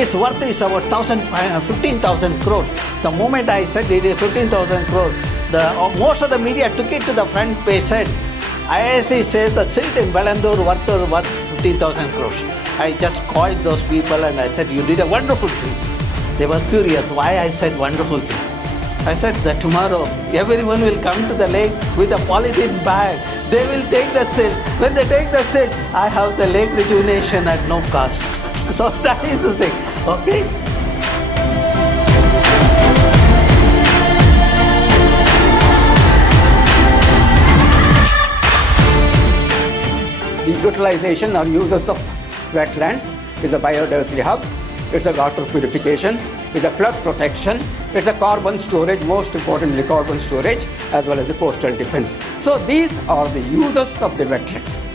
its worth is about 15,000 crores. The moment I said it is 15,000 crores, most of the media took it to the front page, said, IISc says the silt in Balandur worth 15,000 crores. I just called those people and I said, you did a wonderful thing. They were curious why I said wonderful thing. I said that tomorrow everyone will come to the lake with a polythene bag. They will take the silt. When they take the silt, I have the lake rejuvenation at no cost. So that is the thing, okay? The utilization or uses of wetlands is a biodiversity hub. It's a water purification, it's a flood protection, it's a carbon storage, most importantly carbon storage, as well as the coastal defense. So these are the uses of the wetlands.